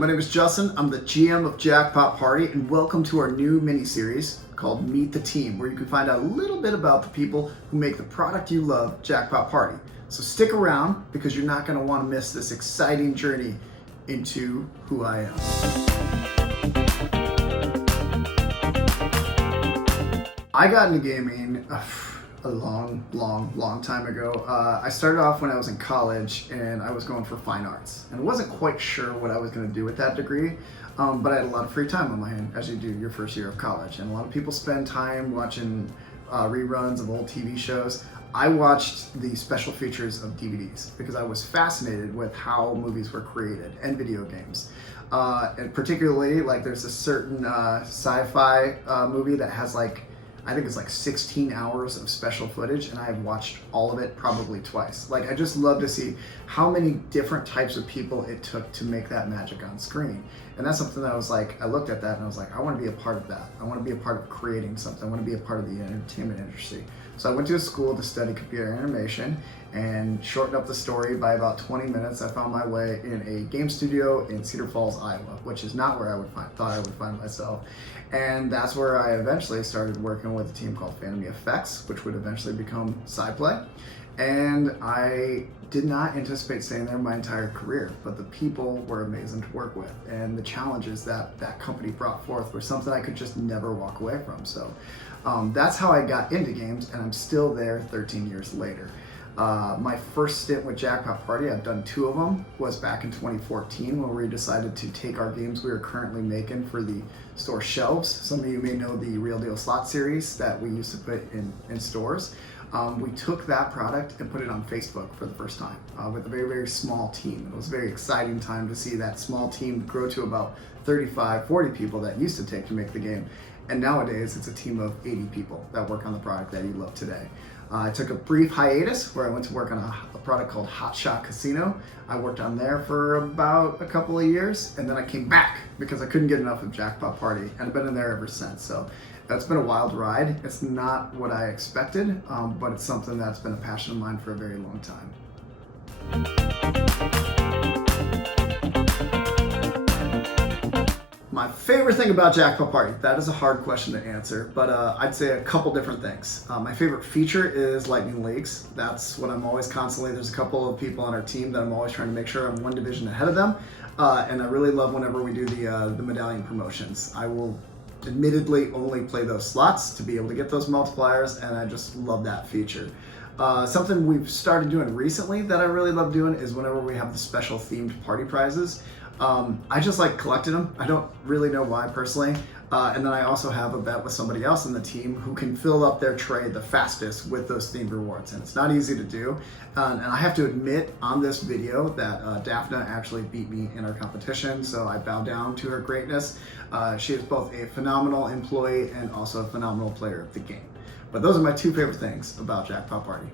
my name is Justin. I'm the GM of Jackpot Party, and welcome to our new mini-series called Meet the Team, where you can find out a little bit about the people who make the product you love, Jackpot Party. So stick around, because you're not going to want to miss this exciting journey into who I am. I got into gaming a long time ago. I started off when I was in college and I was going for fine arts, and I wasn't quite sure what I was going to do with that degree, but I had a lot of free time on my hand, as you do your first year of college, and a lot of people spend time watching reruns of old TV shows. I watched the special features of DVDs because I was fascinated with how movies were created and video games. And particularly, like, there's a certain sci-fi movie that has I think it's 16 hours of special footage, and I've watched all of it probably twice. I just love to see how many different types of people it took to make that magic on screen. And that's something that I looked at that and I was like, I want to be a part of that. I want to be a part of creating something. I want to be a part of the entertainment industry. So I went to a school to study computer animation and shortened up the story by about 20 minutes. I found my way in a game studio in Cedar Falls, Iowa, which is not where I thought I would find myself. And that's where I eventually started working with a team called Phantom Effects, which would eventually become SciPlay. And I did not anticipate staying there my entire career, but the people were amazing to work with, and the challenges that that company brought forth were something I could just never walk away from. So that's how I got into games, and I'm still there 13 years later. My first stint with Jackpot Party, I've done 2 of them, was back in 2014 when we decided to take our games we were currently making for the store shelves. Some of you may know the Real Deal Slot series that we used to put in stores. We took that product and put it on Facebook for the first time with a very small team. It was a very exciting time to see that small team grow to about 35, 40 people that used to take to make the game. And nowadays it's a team of 80 people that work on the product that you love today. I took a brief hiatus where I went to work on a product called Jackpot Casino. I worked on there for about a couple of years, and then I came back because I couldn't get enough of Jackpot Party, and I've been in there ever since. So that's been a wild ride. It's not what I expected, but it's something that's been a passion of mine for a very long time. My favorite thing about Jackpot Party, that is a hard question to answer, but I'd say a couple different things. My favorite feature is Lightning Leagues. That's what I'm always constantly, there's a couple of people on our team that I'm always trying to make sure I'm one division ahead of them. And I really love whenever we do the medallion promotions. I will admittedly only play those slots to be able to get those multipliers, and I just love that feature. Something we've started doing recently that I really love doing is whenever we have the special themed party prizes. I just like collecting them. I don't really know why personally. And then I also have a bet with somebody else in the team who can fill up their tray the fastest with those themed rewards. And it's not easy to do. And I have to admit on this video that Daphne actually beat me in our competition. So I bow down to her greatness. She is both a phenomenal employee and also a phenomenal player of the game. But those are my 2 favorite things about Jackpot Party.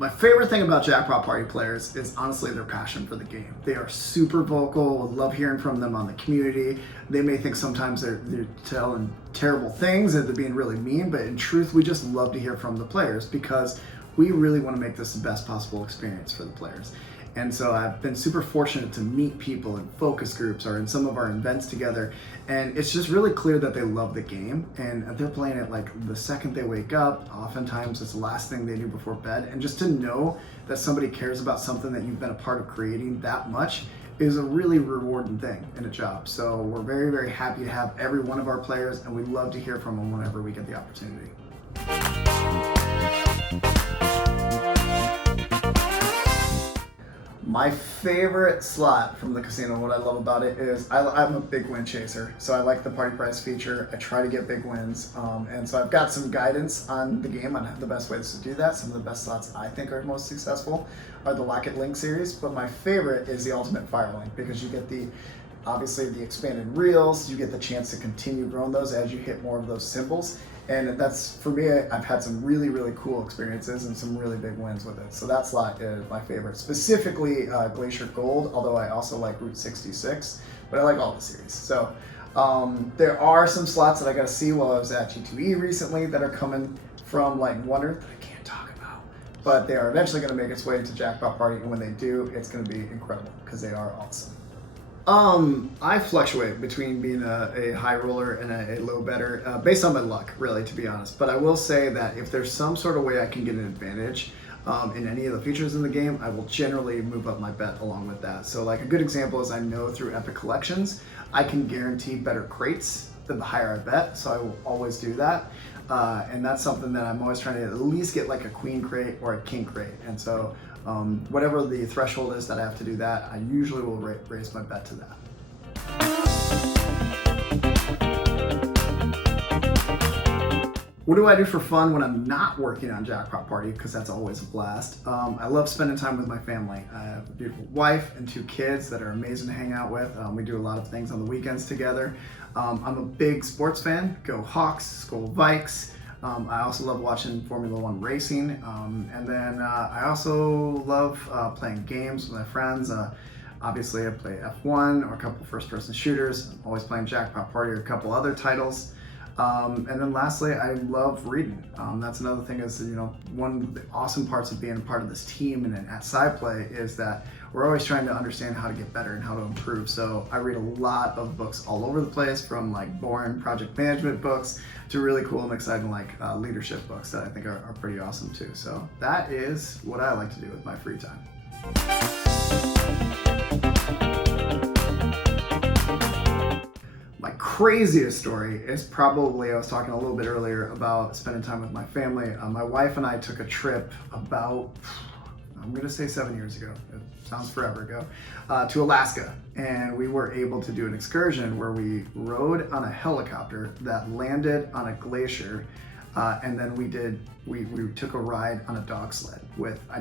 My favorite thing about Jackpot Party players is honestly their passion for the game. They are super vocal, love hearing from them on the community. They may think sometimes they're telling terrible things and they're being really mean, but in truth, we just love to hear from the players because we really want to make this the best possible experience for the players. And so I've been super fortunate to meet people in focus groups or in some of our events together, and it's just really clear that they love the game and they're playing it the second they wake up. Oftentimes it's the last thing they do before bed, and just to know that somebody cares about something that you've been a part of creating that much is a really rewarding thing in a job. So we're very happy to have every one of our players, and we love to hear from them whenever we get the opportunity. My favorite slot from the casino, what I love about it is I'm a big win chaser. So I like the party prize feature. I try to get big wins. And so I've got some guidance on the game on the best ways to do that. Some of the best slots I think are most successful are the Lock It Link series, but my favorite is the Ultimate Fire Link because you get obviously the expanded reels, you get the chance to continue growing those as you hit more of those symbols. And that's, for me, I've had some really cool experiences and some really big wins with it. So that slot is my favorite. Specifically Glacier Gold, although I also like Route 66, but I like all the series. So there are some slots that I got to see while I was at G2E recently that are coming from Wonder that I can't talk about. but they are eventually going to make its way into Jackpot Party, and when they do, it's going to be incredible because they are awesome. I fluctuate between being a high roller and a low bettor based on my luck, really, to be honest. But I will say that if there's some sort of way I can get an advantage in any of the features in the game, I will generally move up my bet along with that. So like a good example is I know through Epic Collections, I can guarantee better crates the higher I bet, so I will always do that. And that's something that I'm always trying to at least get like a queen crate or a king crate. And so whatever the threshold is that I have to do that, I usually will raise my bet to that. What do I do for fun when I'm not working on Jackpot Party? Because that's always a blast. I love spending time with my family. I have a beautiful wife and 2 kids that are amazing to hang out with. We do a lot of things on the weekends together. I'm a big sports fan. Go Hawks, Skol Vikes. I also love watching Formula 1 racing. And then I also love playing games with my friends. Obviously, I play F1 or a couple first-person shooters. I'm always playing Jackpot Party or a couple other titles. And then lastly, I love reading. That's another thing is, one of the awesome parts of being a part of this team and at SciPlay is that we're always trying to understand how to get better and how to improve. So I read a lot of books all over the place, from like boring project management books to really cool and exciting like leadership books that I think are pretty awesome too. So that is what I like to do with my free time. My craziest story is probably, I was talking a little bit earlier about spending time with my family. My wife and I took a trip about, I'm gonna say 7 years ago, it sounds forever ago, to Alaska. And we were able to do an excursion where we rode on a helicopter that landed on a glacier. And then we took a ride on a dog sled with, I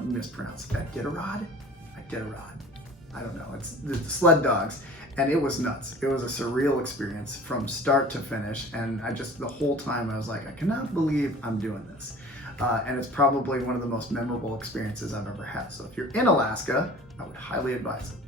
mispronounced it, Iditarod? I don't know, it's the sled dogs. And it was nuts. It was a surreal experience from start to finish. And the whole time I was like, I cannot believe I'm doing this. And it's probably one of the most memorable experiences I've ever had. So if you're in Alaska, I would highly advise it.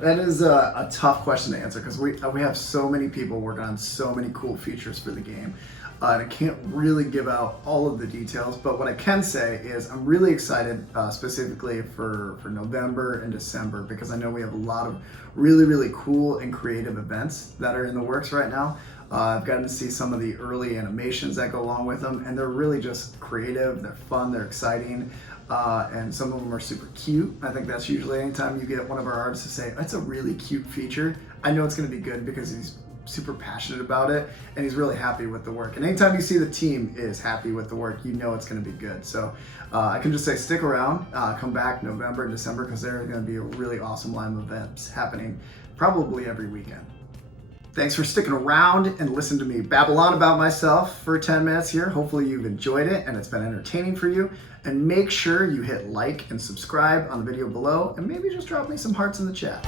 That is a tough question to answer because we have so many people working on so many cool features for the game. And I can't really give out all of the details, but what I can say is I'm really excited specifically for November and December, because I know we have a lot of really, really cool and creative events that are in the works right now. I've gotten to see some of the early animations that go along with them, and they're really just creative, they're fun, they're exciting, and some of them are super cute. I think that's usually anytime you get one of our artists to say, that's a really cute feature, I know it's gonna be good because he's super passionate about it and he's really happy with the work. And anytime you see the team is happy with the work, you know it's going to be good. So I can just say stick around, come back November and December, because there are going to be a really awesome line of events happening probably every weekend. Thanks for sticking around and listening to me babble on about myself for 10 minutes here. Hopefully you've enjoyed it and it's been entertaining for you. And make sure you hit like and subscribe on the video below, and maybe just drop me some hearts in the chat.